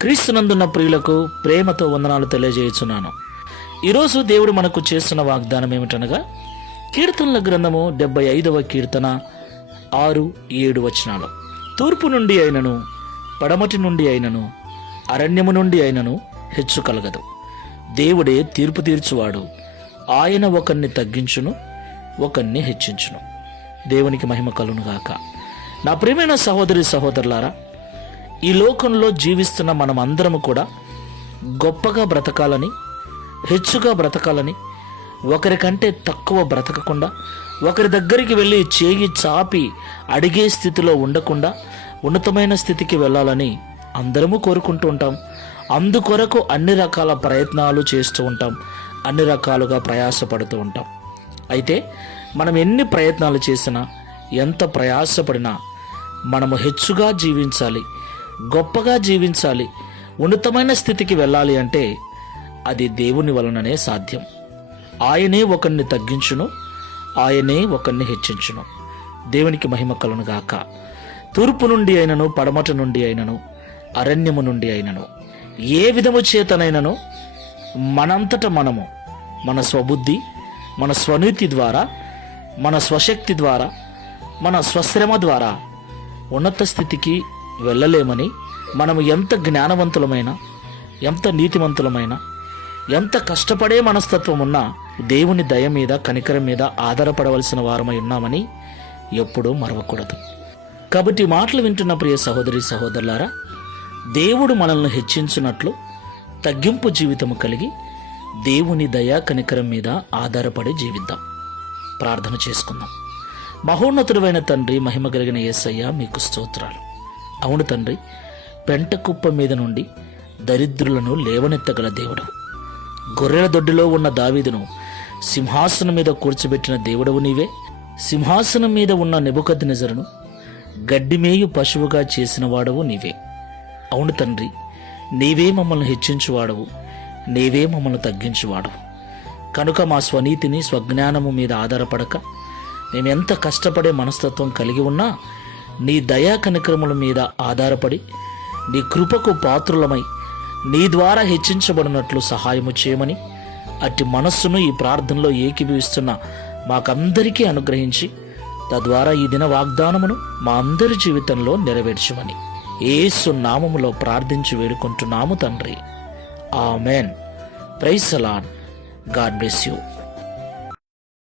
క్రీస్తునందున్న ప్రియులకు ప్రేమతో వందనాలు తెలియజేయుచున్నాను. ఈరోజు దేవుడు మనకు చేస్తున్న వాగ్దానం ఏమిటనగా, కీర్తనల గ్రంథము 75వ కీర్తన 6-7 వచనాలు. తూర్పు నుండి అయినను, పడమటి నుండి అయినను, అరణ్యము నుండి అయినను హెచ్చు కలగదు. దేవుడే తీర్పు తీర్చువాడు. ఆయన ఒకరిని తగ్గించును, ఒకరిని హెచ్చించును. దేవునికి మహిమ కలుగునుగాక. నా ప్రియమైన సహోదరి సహోదరులారా, ఈ లోకంలో జీవిస్తున్న మనం అందరము కూడా గొప్పగా బ్రతకాలని, హెచ్చుగా బ్రతకాలని, ఒకరికంటే తక్కువ బ్రతకకుండా, ఒకరి దగ్గరికి వెళ్ళి చేయి చాపి అడిగే స్థితిలో ఉండకుండా ఉన్నతమైన స్థితికి వెళ్ళాలని అందరము కోరుకుంటూ ఉంటాం. అందుకొరకు అన్ని రకాల ప్రయత్నాలు చేస్తూ ఉంటాం, అన్ని రకాలుగా ప్రయాసపడుతూ ఉంటాం. అయితే మనం ఎన్ని ప్రయత్నాలు చేసినా, ఎంత ప్రయాసపడినా మనము హెచ్చుగా జీవించాలి, గొప్పగా జీవించాలి, ఉన్నతమైన స్థితికి వెళ్ళాలి అంటే అది దేవుని వలననే సాధ్యం. ఆయనే ఒకరిని తగ్గించును, ఆయనే ఒకరిని హెచ్చించును. దేవునికి మహిమ కలుగునుగాక. తూర్పు నుండి అయినను, పడమటి నుండి అయినను, అరణ్యము నుండి అయినను, ఏ విధము చేతనైనను మనంతట మనము మన స్వబుద్ధి, మన స్వనీతి ద్వారా, మన స్వశక్తి ద్వారా, మన స్వశ్రమ ద్వారా ఉన్నత స్థితికి వెళ్ళలేమని, మనము ఎంత జ్ఞానవంతులమైనా, ఎంత నీతిమంతులమైనా, ఎంత కష్టపడే మనస్తత్వం ఉన్నా దేవుని దయ మీద, కనికరం మీద ఆధారపడవలసిన వారమై ఉన్నామని ఎప్పుడూ మరవకూడదు. కాబట్టి ఈ మాటలు వింటున్న ప్రియ సహోదరి సహోదరులారా, దేవుడు మనల్ని హెచ్చించినట్లు తగ్గింపు జీవితము కలిగి దేవుని దయ కనికరం మీద ఆధారపడి జీవిద్దాం. ప్రార్థన చేసుకుందాం. మహోన్నతుడైన తండ్రి, మహిమ కలిగిన యేసయ్య, మీకు స్తోత్రాలు. అవును తండ్రి, పెంట కుప్ప మీద నుండి దరిద్రులను లేవనెత్తగల దేవుడు. గొర్రెల దొడ్డిలో ఉన్న దావీదును సింహాసనం మీద కూర్చోబెట్టిన దేవుడవు నీవే. సింహాసనం మీద ఉన్న నెబుకద్నెజరును గడ్డిమేయు పశువుగా చేసిన వాడవు నీవే. అవును తండ్రి, నీవే మమ్మల్ని హెచ్చించువాడవు, నీవే మమ్మల్ని తగ్గించువాడవు. కనుక మా స్వనీతిని, స్వజ్ఞానము మీద ఆధారపడక, మేమెంత కష్టపడే మనస్తత్వం కలిగి ఉన్నా నీ దయా కనికరముల మీద ఆధారపడి నీ కృపకు పాత్రులమై నీ ద్వారా హెచ్చించబడినట్లు సహాయము చేయమని, అట్టి మనస్సును ఈ ప్రార్థనలో ఏకీభవిస్తున్న మాకందరికీ అనుగ్రహించి, తద్వారా ఈ దిన వాగ్దానమును మా అందరి జీవితంలో నెరవేర్చమని యేసు నామములో ప్రార్థించి వేడుకుంటున్నాము తండ్రి. Amen. Praise the lord. God bless you.